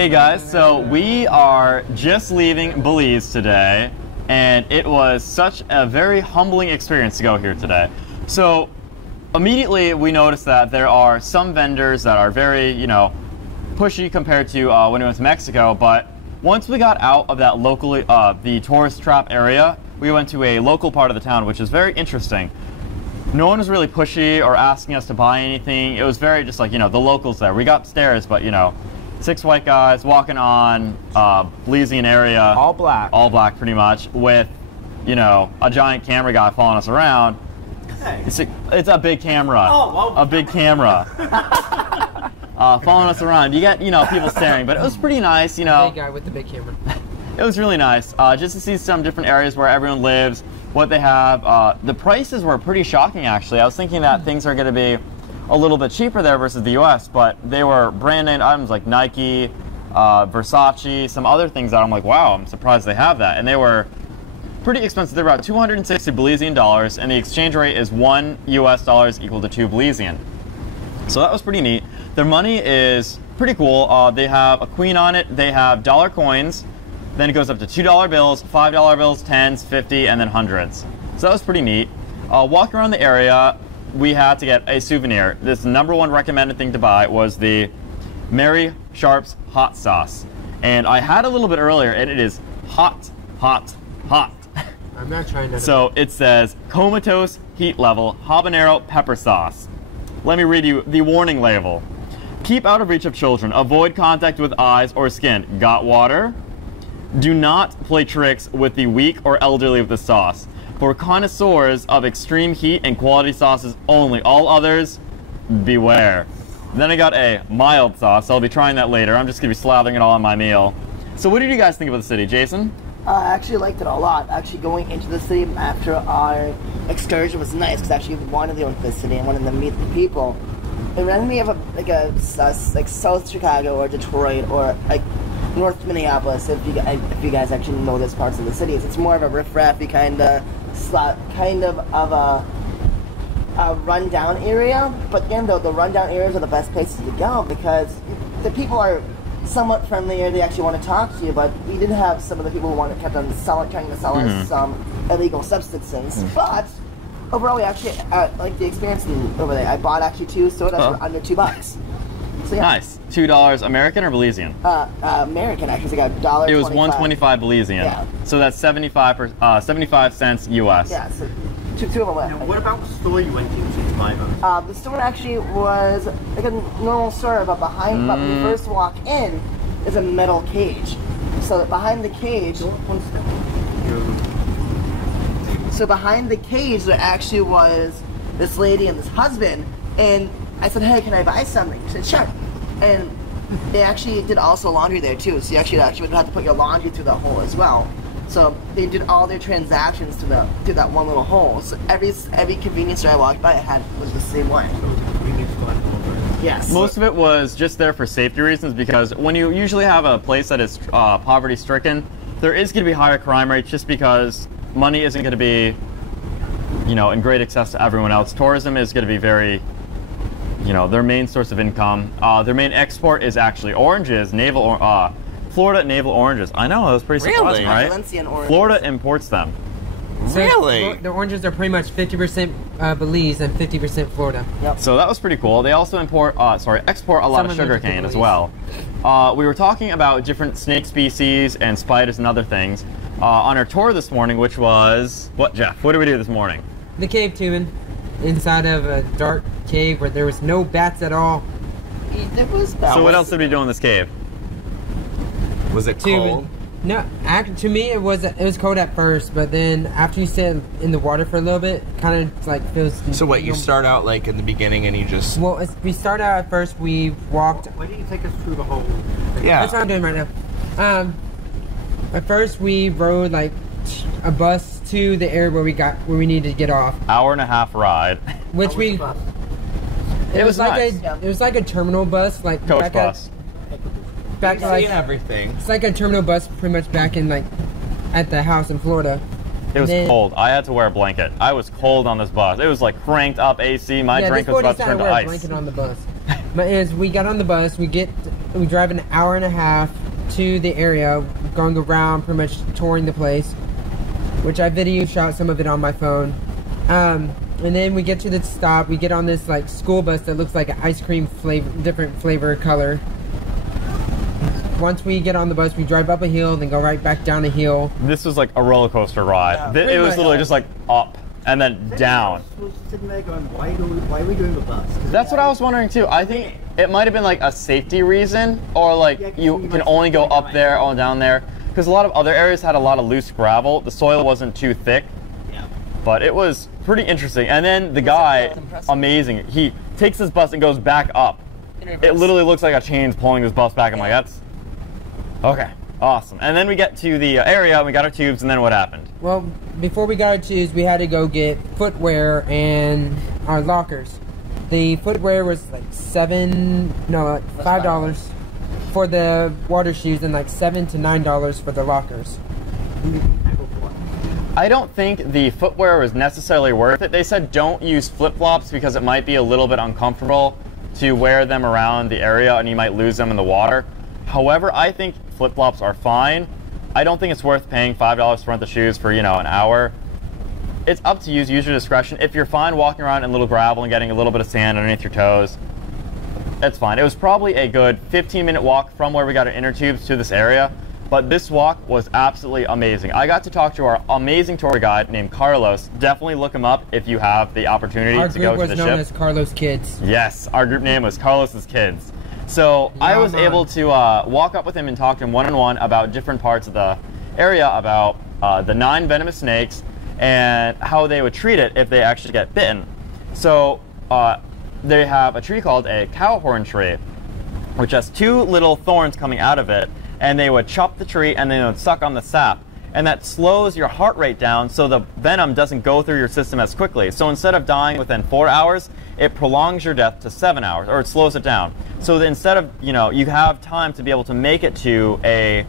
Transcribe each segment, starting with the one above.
Hey guys, so we are just leaving Belize today, and it was such a very humbling experience to go here today. So immediately we noticed that there are some vendors that are very, pushy compared to when we went to Mexico, but once we got out of that locally, the tourist trap area, we went to a local part of the town, which is very interesting. No one was really pushy or asking us to buy anything. It was very just like, the locals there. We got upstairs, but 6 white guys walking on Belizean area. All black. All black, pretty much, with, a giant camera guy following us around. Hey. It's a big camera. Oh, a big camera. Following us around. You get, people staring, but it was pretty nice, Big guy with the big camera. It was really nice, just to see some different areas where everyone lives, what they have. The prices were pretty shocking, actually. I was thinking that things are going to be a little bit cheaper there versus the US, but they were brand name items like Nike, Versace, some other things that I'm like, wow, I'm surprised they have that. And they were pretty expensive. They're about 260 Belizean dollars, and the exchange rate is $1 US equal to 2 Belizean. So that was pretty neat. Their money is pretty cool. They have a queen on it. They have dollar coins. Then it goes up to $2 bills, $5 bills, 10s, 50, and then hundreds. So that was pretty neat. Walking around the area, we had to get a souvenir. This #1 recommended thing to buy was the Mary Sharp's hot sauce. And I had a little bit earlier, and it is hot, hot, hot. I'm not trying to. So it says comatose heat level habanero pepper sauce. Let me read you the warning label. Keep out of reach of children. Avoid contact with eyes or skin. Got water? Do not play tricks with the weak or elderly with the sauce. For connoisseurs of extreme heat and quality sauces only. All others, beware. Then I got a mild sauce. So I'll be trying that later. I'm just going to be slathering it all on my meal. So what did you guys think of the city, Jason? I actually liked it a lot. Actually, going into the city after our excursion was nice because actually we wanted to go into the city and wanted to meet the people. It reminded me of like South Chicago or Detroit or like North Minneapolis. If you guys actually know those parts of the cities, it's more of a riff-raffy kind of a rundown area. But again, though, the rundown areas are the best places to go because the people are somewhat friendlier. They actually want to talk to you, but we did have some of the people who kept on trying to sell us some illegal substances. But overall, we actually like the experience over there. I bought actually 2 sodas for under $2. So yeah. Nice. $2 American or Belizean? American, actually. It's like $1.25. It was $1.25 Belizean. Yeah. So that's 75 cents US. Yeah. So two of them left. Now, what about the store you went into to buy those? The store actually was like a normal store, but behind, but when you first walk in, is a metal cage. So behind the cage. So behind the cage, there actually was this lady and this husband, and I said, "Hey, can I buy something?" She said, "Sure." And they actually did also laundry there too, so you actually would have to put your laundry through that hole as well. So they did all their transactions through that one little hole. So every convenience store I walked by was the same way. Yes. Most of it was just there for safety reasons because when you usually have a place that is poverty-stricken, there is going to be higher crime rates just because money isn't going to be, in great excess to everyone else. Tourism is going to be very, their main source of income. Their main export is actually oranges, Florida navel oranges. I know, that was pretty surprising, right? Valencian oranges. Florida imports them. So really? The oranges are pretty much 50% Belize and 50% Florida. Yep. So that was pretty cool. They also export a lot of sugarcane as well. We were talking about different snake species and spiders and other things on our tour this morning, which was what, Jeff? What did we do this morning? The cave tubing inside of a dark cave where there was no bats at all. There was bats. So what else did we do in this cave? Was it cold? No, to me it was cold at first, but then after you sit in the water for a little bit, kind of like feels. So what, you start out like in the beginning and you just... Well, we started out at first, we walked... Why didn't you take us through the whole... Yeah. That's what I'm doing right now. At first we rode like a bus to the area where we needed to get off. Hour-and-a-half ride. Which we... It was like nice. It was like a terminal bus, like Coach bus. Back to like everything. It's like a terminal bus, pretty much back in like at the house in Florida. It was cold. I had to wear a blanket. I was cold on this bus. It was like cranked up AC. My drink was about to turn to ice. Blanket on the bus. But as we got on the bus, we get we drive an hour and a half to the area, going around, pretty much touring the place, which I video shot some of it on my phone. And then we get to the stop. We get on this like school bus that looks like an ice cream flavor, different flavor color. Once we get on the bus, we drive up a hill, then go right back down a hill. This was like a roller coaster ride. Yeah, It was literally just like up and then down. I was sitting there going, why are we doing the bus? That's what I was wondering too. I think it might have been like a safety reason, or like Yeah, 'cause you you can might only go slip up down. there or down there. Because a lot of other areas had a lot of loose gravel. The soil wasn't too thick, Yeah. but it was pretty interesting. And then the guy, That's impressive. amazing. He takes his bus and goes back up. It literally looks like a chain's pulling this bus back. I'm like, that's okay, awesome. And then we get to the area, we got our tubes, and then what happened? Well, before we got our tubes, we had to go get footwear and our lockers. The footwear was like $5 for the water shoes and like $7 to $9 for the lockers. I don't think the footwear was necessarily worth it. They said don't use flip-flops because it might be a little bit uncomfortable to wear them around the area and you might lose them in the water. However, I think flip-flops are fine. I don't think it's worth paying $5 for the shoes for, you know, an hour. It's up to you, use your discretion. If you're fine walking around in little gravel and getting a little bit of sand underneath your toes, it's fine. It was probably a good 15-minute walk from where we got our inner tubes to this area, but this walk was absolutely amazing. I got to talk to our amazing tour guide named Carlos. Definitely look him up if you have the opportunity Our to go group to was the known ship. as Carlos Kids. Yes, our group name was Carlos's Kids. So I was man. able to walk up with him and talk to him one-on-one about different parts of the area, about the 9 venomous snakes and how they would treat it if they actually get bitten. So they have a tree called a cowhorn tree, which has 2 little thorns coming out of it, and they would chop the tree and then it would suck on the sap. And that slows your heart rate down so the venom doesn't go through your system as quickly. So instead of dying within 4 hours, it prolongs your death to 7 hours, or it slows it down. So that instead of, you know, you have time to be able to make it to a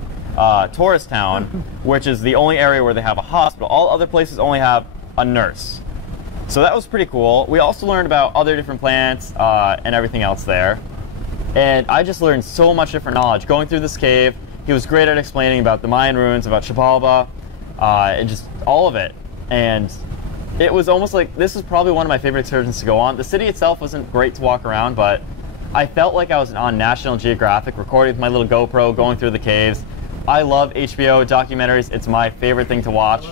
tourist town, which is the only area where they have a hospital. All other places only have a nurse. So that was pretty cool. We also learned about other different plants and everything else there. And I just learned so much different knowledge going through this cave. He was great at explaining about the Mayan ruins, about Chapalba, and just all of it. And it was almost like this is probably one of my favorite excursions to go on. The city itself wasn't great to walk around, but I felt like I was on National Geographic, recording with my little GoPro, going through the caves. I love HBO documentaries. It's my favorite thing to watch.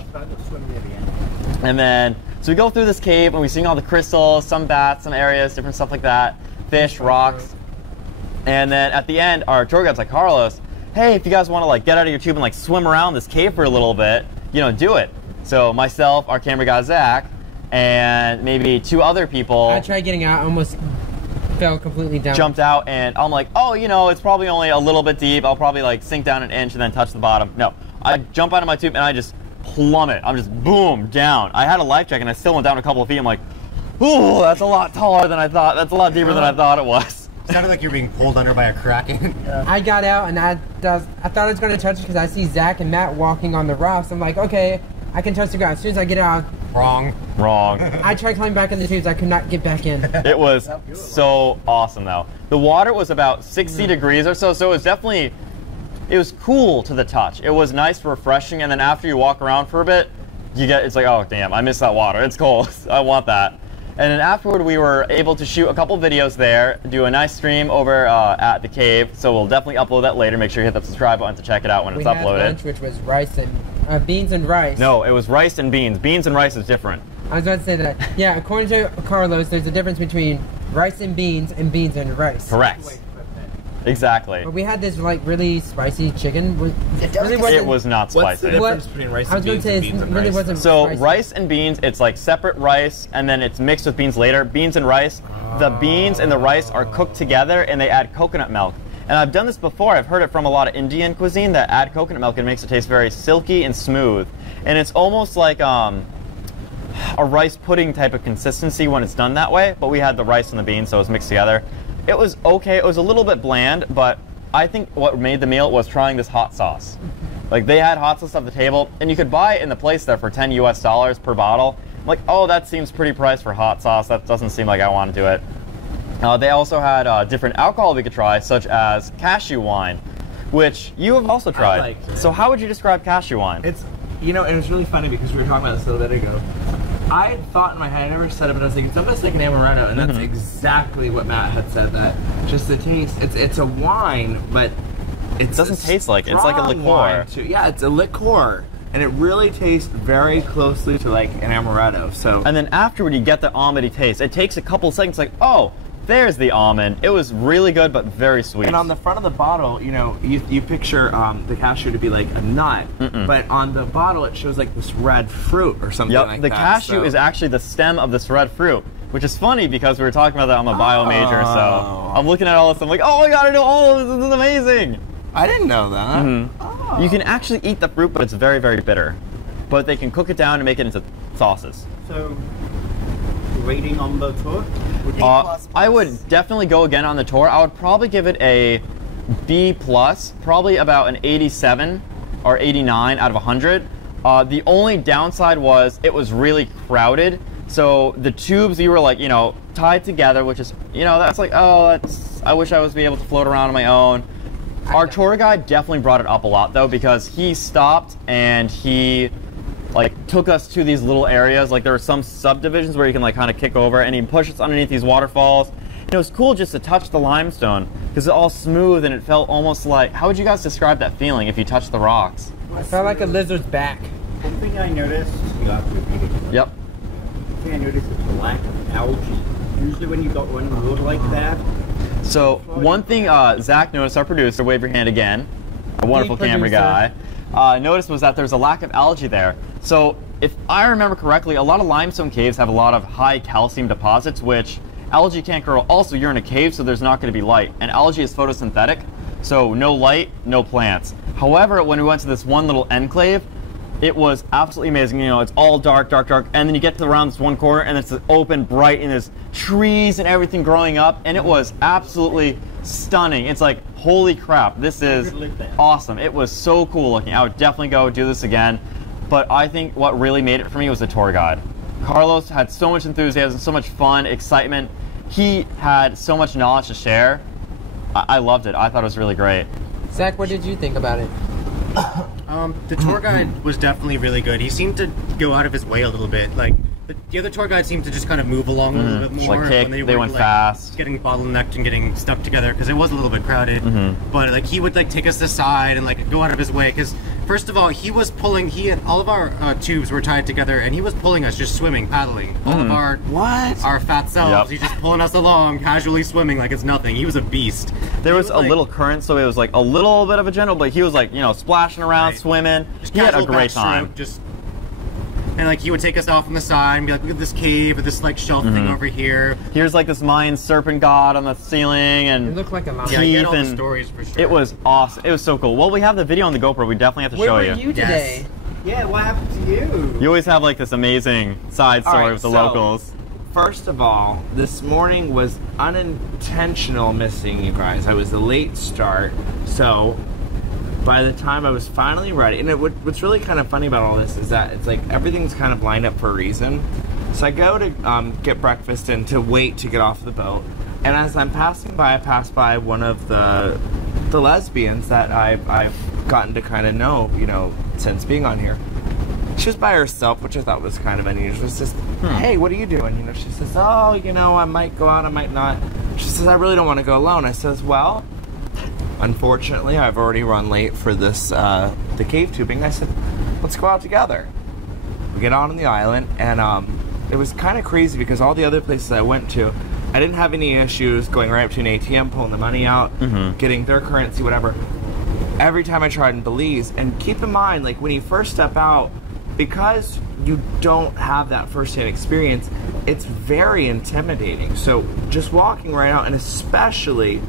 And then, so we go through this cave and we see all the crystals, some bats, some areas, different stuff like that, fish, rocks. And then at the end, our tour guide's like, Carlos, hey, if you guys want to like get out of your tube and like swim around this cave for a little bit, you know, do it. So myself, our camera guy Zach, and maybe 2 other people I tried getting out, almost fell completely down. jumped out, and I'm like, oh, you know, it's probably only a little bit deep. I'll probably like sink down an inch and then touch the bottom. No, I jump out of my tube and I just plummet. I'm just boom down. I had a life jacket and I still went down a couple of feet. I'm like, ooh, that's a lot taller than I thought. That's a lot deeper than I thought it was. It sounded like you're being pulled under by a kraken. I got out and I thought I was going to touch it because I see Zach and Matt walking on the rocks. I'm like, okay, I can touch the ground. As soon as I get out, Wrong. Wrong. I tried climbing back in the tubes. I could not get back in. It was so awesome though. The water was about 60 degrees or so, so it was definitely, it was cool to the touch. It was nice, refreshing, and then after you walk around for a bit, it's like, oh damn, I miss that water. It's cold. I want that. And then afterward, we were able to shoot a couple videos there, do a nice stream over at the cave. So we'll definitely upload that later. Make sure you hit that subscribe button to check it out when We it's had uploaded. lunch, which was rice and beans and rice. No, it was rice and beans. Beans and rice is different. I was about to say that. Yeah, according to Carlos, there's a difference between rice and beans and rice. Correct. Exactly. But we had this like really spicy chicken. It really does- wasn't, It was not What's the spicy. difference between rice I was and going to beans say and beans it and really rice? wasn't So spicy. rice and beans, it's like separate rice, and then it's mixed with beans later. Beans and rice, the beans and the rice are cooked together, and they add coconut milk. And I've done this before. I've heard it from a lot of Indian cuisine that add coconut milk and it makes it taste very silky and smooth. And it's almost like a rice pudding type of consistency when it's done that way. But we had the rice and the beans, so it was mixed together. It was okay. It was a little bit bland, but I think what made the meal was trying this hot sauce. Like they had hot sauce at the table, and you could buy it in the place there for $10 US per bottle. I'm like, oh, that seems pretty priced for hot sauce. That doesn't seem like I want to do it. They also had different alcohol we could try, such as cashew wine, which you have also tried. liked it. So how would you describe cashew wine? It's, you know, and it's really funny because we were talking about this a little bit ago. I had thought in my head, I never said it, but I was thinking, it's almost like an amaretto, and that's exactly what Matt had said, that just the taste, it's a wine, but it doesn't taste like it. It's like a liqueur. Yeah, it's a liqueur, and it really tastes very closely to like an amaretto, so. And then afterward, you get the almondy taste. It takes a couple seconds, like, oh, there's the almond. It was really good, but very sweet. And on the front of the bottle, you know, you picture the cashew to be like a nut, but on the bottle it shows like this red fruit or something like the that. cashew is actually the stem of this red fruit, which is funny because we were talking about that. I'm a bio major, so I'm looking at all this. I'm like, oh my god, I know all of this. This is amazing. I didn't know that. You can actually eat the fruit, but it's very, very bitter. But they can cook it down and make it into sauces. So, rating on the tour? I would definitely go again on the tour. I would probably give it a B+, probably about an 87 or 89 out of 100. The only downside was it was really crowded. So the tubes, you were like, you know, tied together, which is, you know, that's like, oh, I wish I was able to float around on my own. Our tour guide definitely brought it up a lot though, because he stopped and he like took us to these little areas. Like there were some subdivisions where you can like kind of kick over, and he pushed us underneath these waterfalls. And it was cool just to touch the limestone because it's all smooth and it felt almost like, how would you guys describe that feeling if you touched the rocks? I felt like a lizard's back. One thing I noticed, you have to repeat it. Yep. One thing I noticed is the lack of algae. Usually when you got one road like that. So one thing Zach noticed, our producer, wave your hand again, a wonderful camera guy, noticed was that there's a lack of algae there. So if I remember correctly, a lot of limestone caves have a lot of high calcium deposits, which algae can't grow. Also, you're in a cave, so there's not going to be light. And algae is photosynthetic, so no light, no plants. However, when we went to this one little enclave, it was absolutely amazing. You know, it's all dark, dark, dark, and then you get to around this one corner, and it's open, bright, and there's trees and everything growing up, and it was absolutely stunning. It's like, holy crap, this is awesome. It was so cool looking. I would definitely go do this again, but I think what really made it for me was the tour guide. Carlos had so much enthusiasm, so much fun, excitement. He had so much knowledge to share. I loved it. I thought it was really great. Zach, what did you think about it? The tour guide was definitely really good. He seemed to go out of his way a little bit. Like the other tour guide seemed to just kind of move along a little bit more. Like when they went fast, getting bottlenecked and getting stuck together because it was a little bit crowded. But like he would like take us aside and like go out of his way because first of all he was pulling. He and all of our tubes were tied together and he was pulling us, just swimming, paddling. All of our fat selves. He's just pulling us along, casually swimming like it's nothing. He was a beast. There was a little current, so it was like a little bit of a gentle, but he was like, you know, splashing around, swimming. He had a great time. And like he would take us off on the side and be like, look at this cave or this like shelf thing over here. Here's like this Mayan serpent god on the ceiling, and It looked like a mountain. Yeah, you get all the and stories for sure. it was awesome. It was so cool. Well, we have the video on the GoPro. We definitely have to Where show were you. you today? Yeah, what happened to you? You always have like this amazing side story Alright, with the so- locals. First of all, this morning was unintentional missing, you guys. I was a late start, so by the time I was finally ready, and what's really kind of funny about all this is that it's like everything's kind of lined up for a reason. So I go to get breakfast and to wait to get off the boat, and as I'm passing by, I pass by one of the lesbians that I've gotten to kind of know, you know, since being on here. She was by herself, which I thought was kind of unusual. It's just, hey, what are you doing? You know, she says, oh, you know, I might go out, I might not. She says, I really don't want to go alone. I says, well, unfortunately, I've already run late for this, the cave tubing. I said, let's go out together. We get out on the island, and it was kind of crazy because all the other places I went to, I didn't have any issues going right up to an ATM, pulling the money out, getting their currency, whatever. Every time I tried in Belize, and keep in mind, like when you first step out, because you don't have that first-hand experience, it's very intimidating. So just walking right out, and especially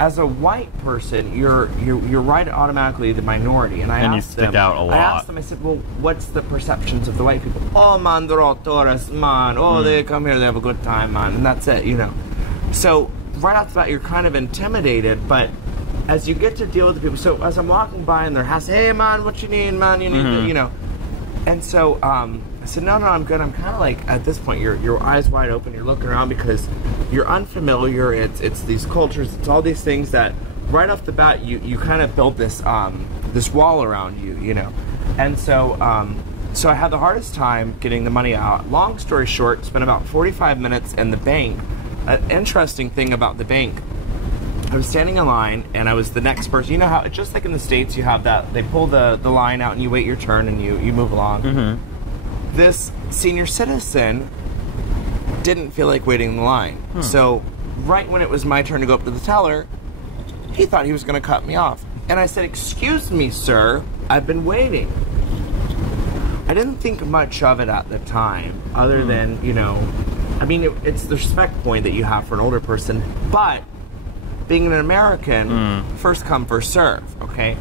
as a white person, you're right automatically the minority. And I And you asked stick them, out a lot. I asked them, I said, well, what's the perceptions of the white people? Oh, man, they're all tourists, man. Oh, they come here, they have a good time, man. And that's it, you know. So right off the bat, you're kind of intimidated, but as you get to deal with the people, so as I'm walking by and they're asking, hey, man, what you need, man? You need, you know. And so I I said, no, I'm good. I'm kind of like, at this point, your eyes wide open. You're looking around because you're unfamiliar. It's these cultures. It's all these things that right off the bat, you kind of build this this wall around you, you know. And so so I had the hardest time getting the money out. Long story short, spent about 45 minutes in the bank. An interesting thing about the bank, I was standing in line and I was the next person. You know how, just like in the States, you have that, they pull the line out and you wait your turn and you move along. Mm-hmm. This senior citizen didn't feel like waiting in the line. So right when it was my turn to go up to the teller, he thought he was going to cut me off. And I said, excuse me, sir, I've been waiting. I didn't think much of it at the time, other than, you know, I mean, it's the respect point that you have for an older person, but being an American, first come, first serve, okay?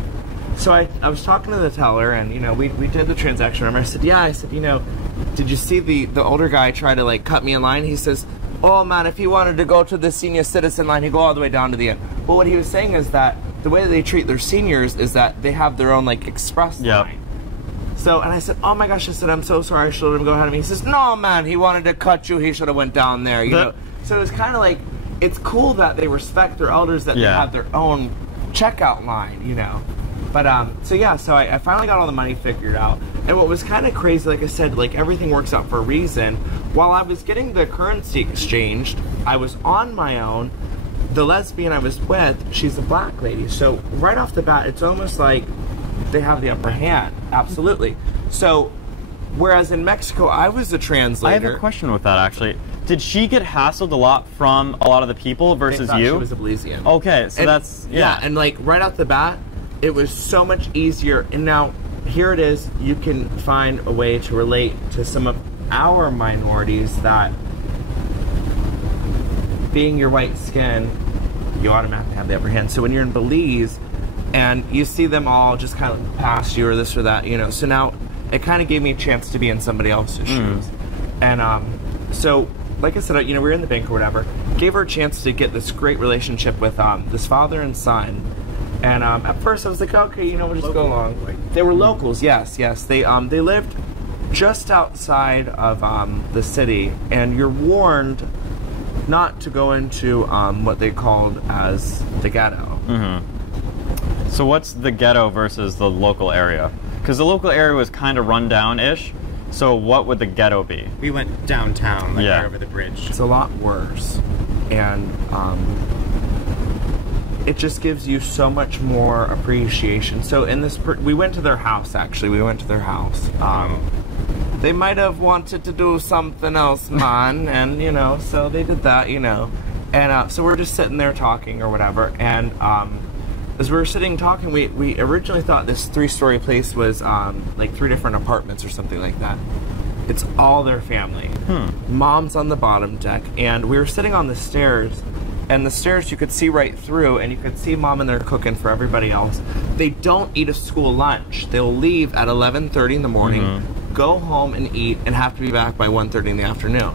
So I was talking to the teller, and, you know, we did the transaction. Remember, I said, yeah, I said, you know, did you see the older guy try to, like, cut me in line? He says, oh, man, if he wanted to go to the senior citizen line, he'd go all the way down to the end. But what he was saying is that the way that they treat their seniors is that they have their own, like, express line. So, and I said, oh my gosh, I said, I'm so sorry, I should let him go ahead of me. He says, no, man, he wanted to cut you, he should have went down there, you know. So it was kind of like, it's cool that they respect their elders, that they have their own checkout line, you know. But, so yeah, so I finally got all the money figured out. And what was kind of crazy, like I said, like everything works out for a reason. While I was getting the currency exchanged, I was on my own. The lesbian I was with, she's a black lady. So right off the bat, it's almost like they have the upper hand. Absolutely. So, whereas in Mexico, I was the translator. I have a question with that, actually. Did she get hassled a lot from a lot of the people versus you? She was a Belizean. Okay, so and, that's, yeah, and like right off the bat, it was so much easier. And now, here it is, you can find a way to relate to some of our minorities that, being your white skin, you automatically have the upper hand. So when you're in Belize, and you see them all just kind of pass you or this or that, you know. So now it kind of gave me a chance to be in somebody else's shoes. And so, like I said, you know, we were in the bank or whatever. Gave her a chance to get this great relationship with this father and son. And at first I was like, okay, you know, we'll just go along. They were locals, yes. They lived just outside of the city, and you're warned not to go into what they called as the ghetto. So what's the ghetto versus the local area? Because the local area was kind of run down-ish. So what would the ghetto be? We went downtown, like right over the bridge. It's a lot worse. And it just gives you so much more appreciation. So in this, we went to their house, actually. We went to their house. They might have wanted to do something else, man. And, you know, so they did that, you know. And so we're just sitting there talking or whatever. And as we were sitting talking, we originally thought this 3-story place was like 3 different apartments or something like that. It's all their family. Mom's on the bottom deck, and we were sitting on the stairs, and the stairs you could see right through, and you could see Mom in there cooking for everybody else. They don't eat a school lunch. They'll leave at 11:30 in the morning, go home and eat, and have to be back by 1:30 in the afternoon.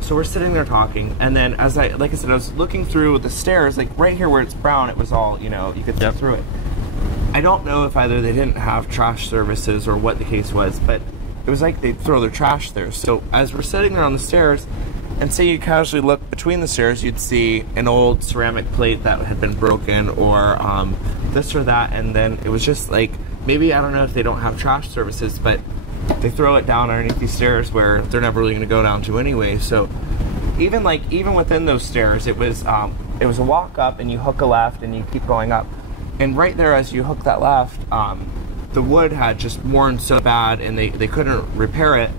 So we're sitting there talking, and then like I said, I was looking through the stairs, like right here where it's brown, it was all, you know, you could see through it. I don't know if either they didn't have trash services or what the case was, but it was like they'd throw their trash there. So as we're sitting there on the stairs, and say you casually look between the stairs, you'd see an old ceramic plate that had been broken, or this or that, and then it was just like, maybe, I don't know if they don't have trash services, but they throw it down underneath these stairs where they're never really going to go down to anyway. So even within those stairs, it was a walk up, and you hook a left and you keep going up, and right there as you hook that left, the wood had just worn so bad, and they couldn't repair it,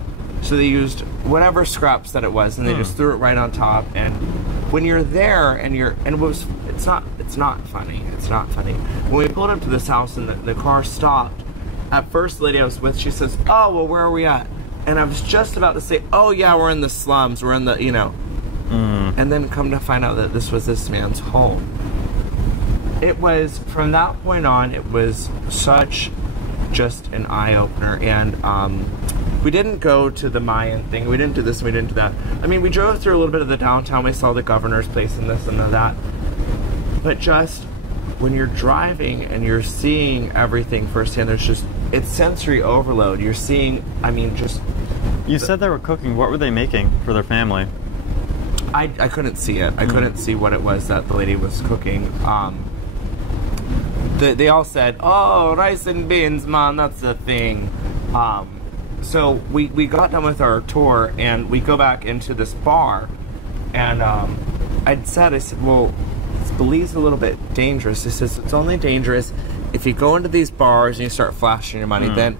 so they used whatever scraps that it was, and they just threw it right on top. And when you're there, it's not funny. When we pulled up to this house and the car stopped, at first the lady I was with, she says, oh, well, where are we at? And I was just about to say, oh yeah, we're in the slums, we're in the, you know. And then come to find out that this was this man's home. It was, from that point on, it was such just an eye-opener. And we didn't go to the Mayan thing, we didn't do this, and we didn't do that. I mean, we drove through a little bit of the downtown, we saw the governor's place and this and that. But just when you're driving and you're seeing everything firsthand, it's sensory overload. You're seeing, I mean, just... You said they were cooking. What were they making for their family? I couldn't see it. I couldn't see what it was that the lady was cooking. They all said, oh, rice and beans, man, that's the thing. So we got done with our tour, and we go back into this bar, and I said, well, is Belize a little bit dangerous? He says, it's only dangerous if you go into these bars and you start flashing your money, then,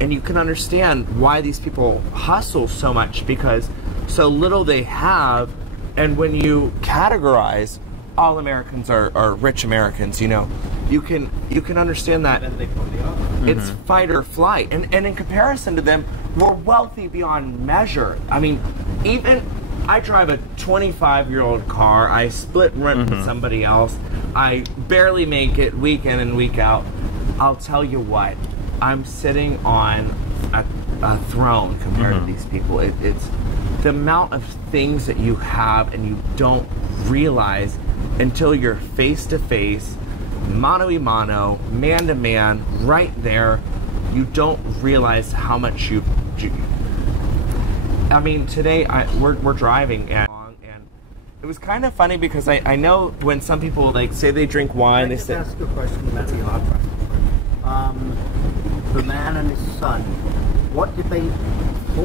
and you can understand why these people hustle so much, because so little they have, and when you categorize all Americans are rich Americans, you know, you can understand that it's fight or flight, and in comparison to them, we're wealthy beyond measure. I mean, even I drive a 25-year-old car. I split rent with somebody else. I barely make it week in and week out. I'll tell you what, I'm sitting on a throne compared to these people. It's the amount of things that you have and you don't realize until you're face to face, mano a mano, man to man, right there. You don't realize how much you I mean, today we're driving and it was kind of funny because I know when some people like say they drink wine, they say. Ask a question. That's a hard question. The man and his son. What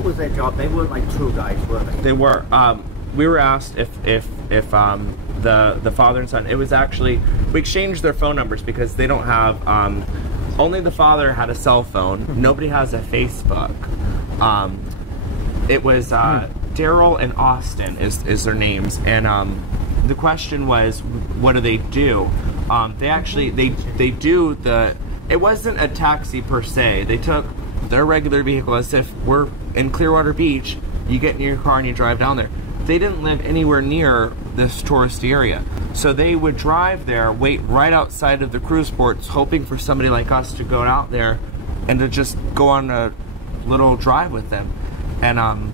was their job? They weren't like tour guides, were they? They were. We were asked if the father and son. It was actually, we exchanged their phone numbers because they don't have. Only the father had a cell phone. Nobody has a Facebook. It was Daryl and Austin is their names, and the question was, what do? They actually they do the. It wasn't a taxi per se. They took their regular vehicle as if we're in Clearwater Beach. You get in your car and you drive down there. They didn't live anywhere near this touristy area, so they would drive there, wait right outside of the cruise ports, hoping for somebody like us to go out there and to just go on a little drive with them. And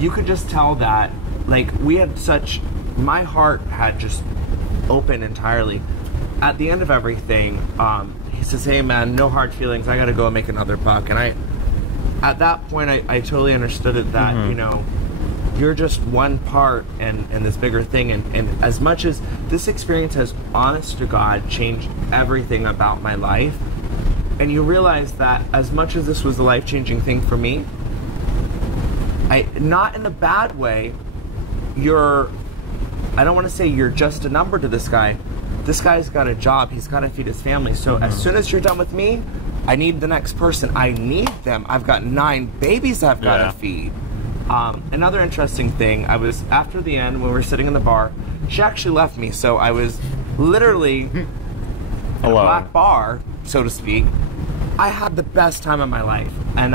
you could just tell that, like, we had such, my heart had just opened entirely. At the end of everything, he says, hey man, no hard feelings, I gotta go and make another buck. And at that point, I totally understood it that, you know, you're just one part in this bigger thing. And as much as this experience has, honest to God, changed everything about my life, and you realize that as much as this was a life-changing thing for me, not in a bad way, I don't want to say you're just a number to this guy. This guy's got a job, he's got to feed his family. So as soon as you're done with me, I need the next person. I need them. I've got 9 babies I've got to feed. Another interesting thing, after the end, when we were sitting in the bar, she actually left me. So I was literally in a black bar, so to speak. I had the best time of my life. And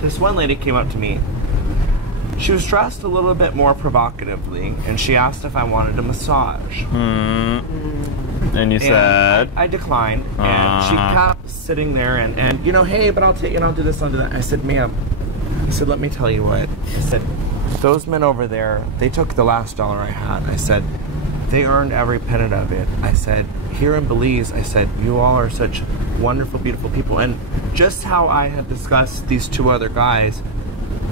this one lady came up to me. She was dressed a little bit more provocatively, and she asked if I wanted a massage. And you said? I declined, and she kept sitting there, and you know, hey, but I'll take it, I'll do this, I'll do that. I said, ma'am, I said, let me tell you what. I said, those men over there, they took the last dollar I had. I said, they earned every penny of it. I said, here in Belize, I said, you all are such wonderful, beautiful people. And just how I had discussed these 2 other guys,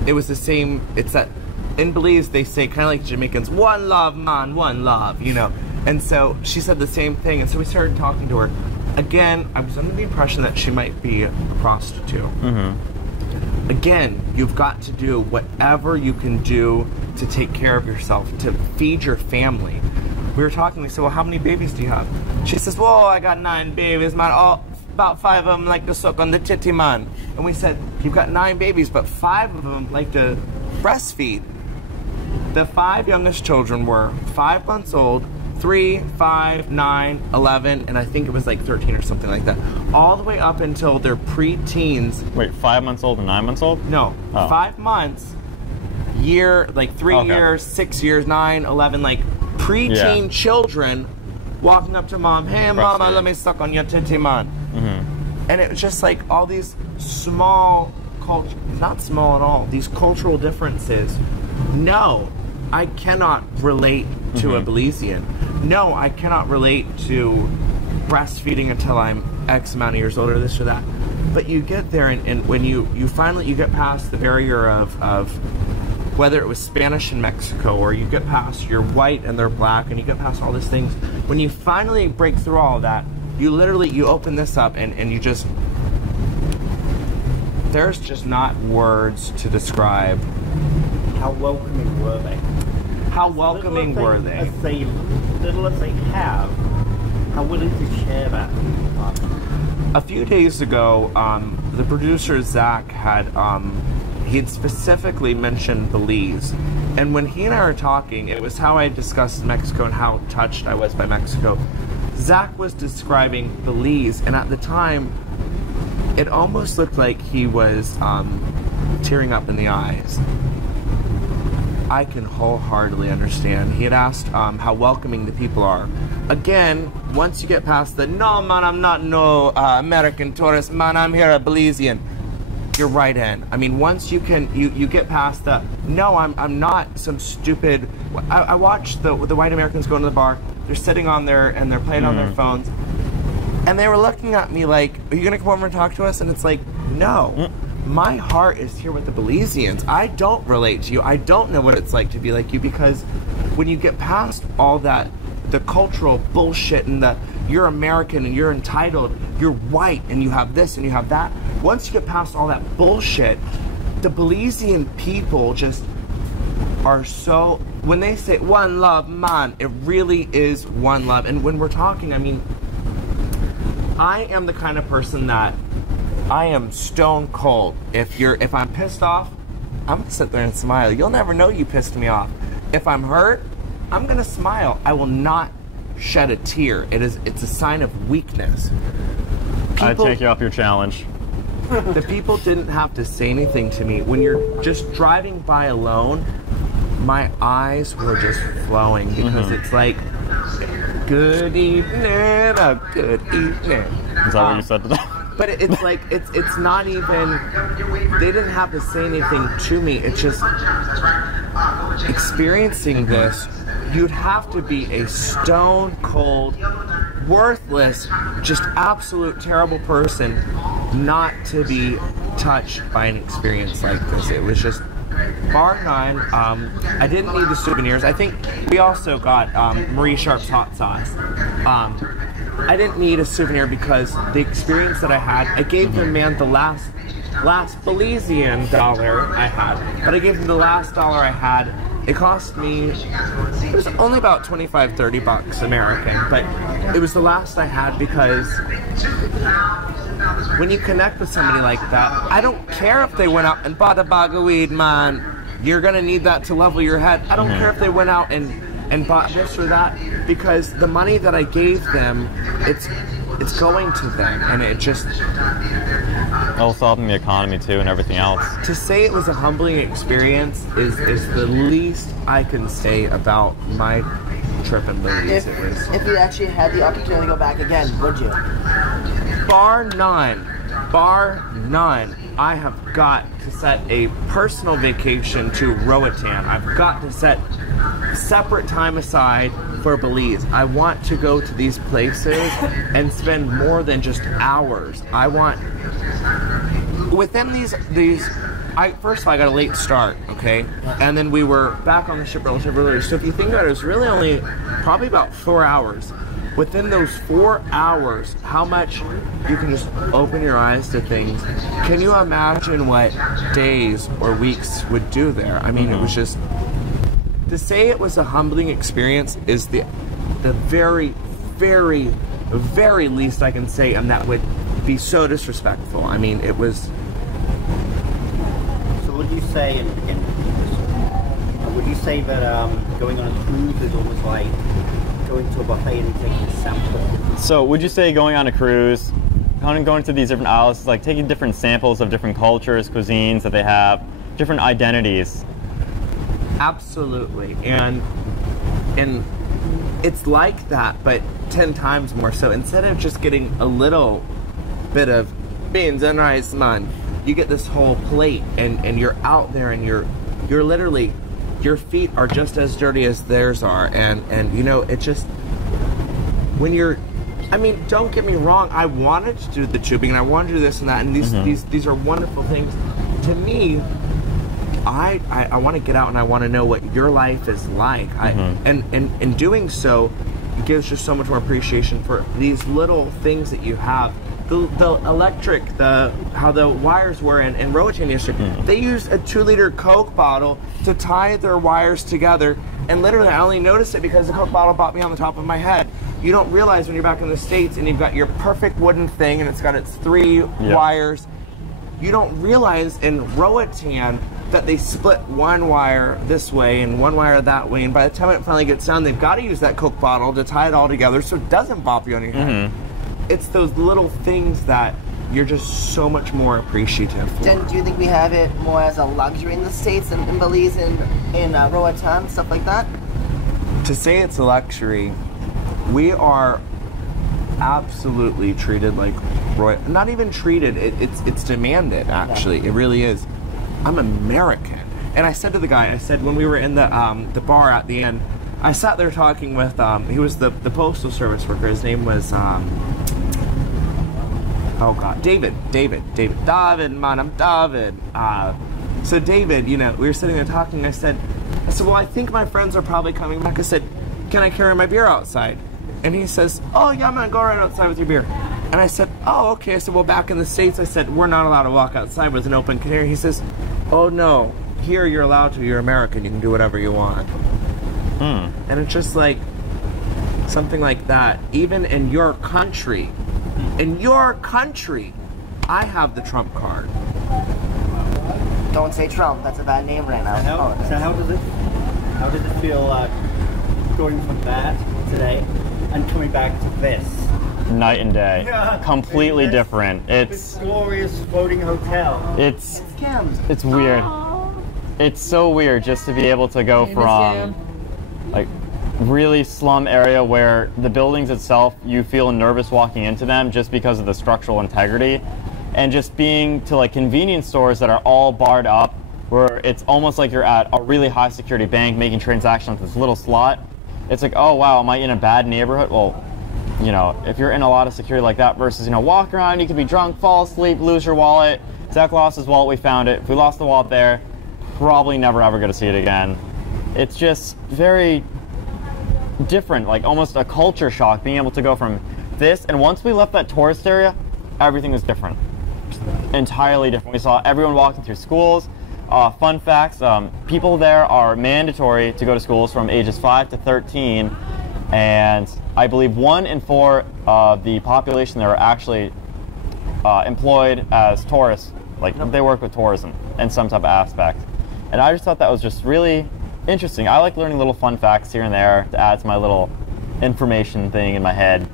it was the same. It's that in Belize they say, kind of like Jamaicans, one love, man, one love, you know. And so she said the same thing, and so we started talking to her. Again, I was under the impression that she might be a prostitute. Again, you've got to do whatever you can do to take care of yourself, to feed your family. We were talking, we said, well, how many babies do you have? She says, well, I got 9 babies, man. Oh, about 5 of them like to suck on the titty, man. And we said, you've got 9 babies, but 5 of them like to breastfeed. The 5 youngest children were 5 months old, 3, 5, 9, 11, and I think it was like 13 or something like that. All the way up until their pre-teens. Wait, 5 months old and 9 months old? No, 5 months, year, like 3 years, 6 years, 9, 11, like pre-teen children walking up to mom, hey mama, let me suck on your titty, man. And it was just like all these small, not small at all, these cultural differences. No, I cannot relate to a Belizean. No, I cannot relate to breastfeeding until I'm X amount of years old or this or that. But you get there, and when you finally you get past the barrier of whether it was Spanish in Mexico, or you get past you're white and they're black, and you get past all these things, when you finally break through all of that, you literally, you open this up and you just, there's just not words to describe. How welcoming were they? How welcoming were they? Little as they have, how willing to share that? A few days ago, the producer Zach had he'd specifically mentioned Belize, and when he and I were talking, it was how I discussed Mexico and how touched I was by Mexico. Zach was describing Belize, and at the time, it almost looked like he was tearing up in the eyes. I can wholeheartedly understand. He had asked how welcoming the people are. Again, once you get past the, no man, I'm not no American tourist, man, I'm here a Belizean, you're right in. I mean, once you can, you get past the, no, I'm not some stupid, I watched the white Americans go into the bar, they're sitting on there and they're playing on their phones, and they were looking at me like, are you gonna come over and talk to us? And it's like, no. My heart is here with the Belizeans. I don't relate to you. I don't know what it's like to be like you, because when you get past all that, the cultural bullshit and the you're American and you're entitled, you're white and you have this and you have that, once you get past all that bullshit, the Belizean people just are so, when they say one love, man, it really is one love. And when we're talking, I mean, I am the kind of person that I am stone cold. If I'm pissed off, I'm gonna sit there and smile. You'll never know you pissed me off. If I'm hurt, I'm gonna smile. I will not shed a tear. It's a sign of weakness. I take you off your challenge. The people didn't have to say anything to me. When you're just driving by alone, my eyes were just flowing, because it's like, good evening, a good evening. Is that what you said to them? But it's like, it's not even, they didn't have to say anything to me. It's just experiencing this, you'd have to be a stone cold, worthless, just absolute terrible person not to be touched by an experience like this. It was just, bar none. I didn't need the souvenirs. I think we also got Marie Sharp's hot sauce. I didn't need a souvenir because the experience that I had, I gave the man the last Belizean dollar I had, but I gave him the last dollar I had. It cost me, it was only about 25, 30 bucks American, but it was the last I had, because when you connect with somebody like that, I don't care if they went out and bought a bag of weed, man. You're gonna need that to level your head. I don't care if they went out and bought this or that, because the money that I gave them, it's going to them, and it just, Also helping the economy too and everything else. to say it was a humbling experience is the least I can say about my trip in Belize. If you actually had the opportunity to go back again, would you? Bar none, I have got to set a personal vacation to Roatan. I've got to set separate time aside for Belize. I want to go to these places and spend more than just hours. I want, within these first of all, I got a late start, okay? And then we were back on the ship relatively early. So if you think about it, it was really only probably about 4 hours. Within those 4 hours, how much you can just open your eyes to things. Can you imagine what days or weeks would do there? I mean, it was just, to say it was a humbling experience is the very, very, very least I can say, and that would be so disrespectful. I mean, it was. So would you say, would you say that going on a cruise is almost like going to a buffet and taking a sample? So would you say going on a cruise, going to these different islands, is like taking different samples of different cultures, cuisines that they have, different identities? Absolutely, and it's like that, but 10 times more so. Instead of just getting a little bit of beans and rice, man, you get this whole plate, and you're out there, and you're literally your feet are just as dirty as theirs are, and you know, it just, when you're, I mean, don't get me wrong, I wanted to do the tubing and I wanted to do this and that, and these are wonderful things. To me, I want to get out and I want to know what your life is like. And in doing so, it gives just so much more appreciation for these little things that you have. The electric, how the wires were in Roatan yesterday. They used a 2-liter Coke bottle to tie their wires together, and literally I only noticed it because the Coke bottle bopped me on the top of my head. You don't realize when you're back in the States and you've got your perfect wooden thing and it's got its 3 wires. You don't realize in Roatan that they split one wire this way and one wire that way, and by the time it finally gets down, they've got to use that Coke bottle to tie it all together so it doesn't bop you on your head. It's those little things that you're just so much more appreciative for. Jen, do you think we have it more as a luxury in the States, in Belize, in Roatan, stuff like that? To say it's a luxury, we are absolutely treated like royal. Not even treated, it's demanded, actually. It really is. I'm American. And I said to the guy, I said when we were in the bar at the end, I sat there talking with, he was the postal service worker. His name was, oh God, David, man, I'm David. So David, you know, we were sitting there talking, I said, well, I think my friends are probably coming back. I said, can I carry my beer outside? And he says, oh yeah, man, go right outside with your beer. And I said, oh, okay. I said, well, back in the States, I said, we're not allowed to walk outside with an open container. He says, oh no, here you're allowed to, you're American, you can do whatever you want. And it's just like, something like that, even in your country, I have the Trump card. Don't say Trump, that's a bad name right now. So how does it feel going from that today and coming back to this? Night and day. Yeah. Completely different. This glorious floating hotel. It's weird. It's so weird just to be able to go from like really slum area where the buildings itself, you feel nervous walking into them just because of the structural integrity, and just being to like convenience stores that are all barred up, where it's almost like you're at a really high security bank making transactions with this little slot. It's like, oh wow, am I in a bad neighborhood? Well, you know, if you're in a lot of security like that versus, you know, walk around, you could be drunk, fall asleep, lose your wallet. Zach lost his wallet, we found it. If we lost the wallet there, probably never ever gonna see it again. It's just very different, like almost a culture shock being able to go from this, and once we left that tourist area, everything was different. Entirely different. We saw everyone walking through schools. Fun facts, people there are mandatory to go to schools from ages 5 to 13, and I believe 1 in 4 of the population there are actually employed as tourists, like they work with tourism in some type of aspect. And I just thought that was just really interesting. I like learning little fun facts here and there to add to my little information thing in my head.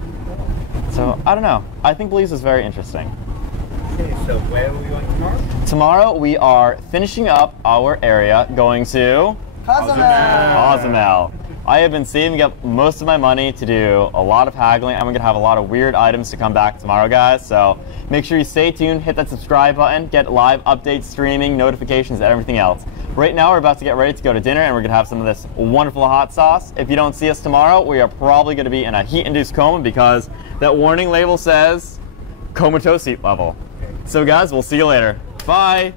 So, I don't know. I think Belize is very interesting. Okay, so where are we going tomorrow? Tomorrow we are finishing up our area, going to Cozumel. I have been saving up most of my money to do a lot of haggling. I'm going to have a lot of weird items to come back tomorrow, guys. So make sure you stay tuned, hit that subscribe button, get live updates, streaming, notifications, and everything else. Right now, we're about to get ready to go to dinner, and we're going to have some of this wonderful hot sauce. If you don't see us tomorrow, we are probably going to be in a heat-induced coma because that warning label says comatose heat level. So guys, we'll see you later. Bye.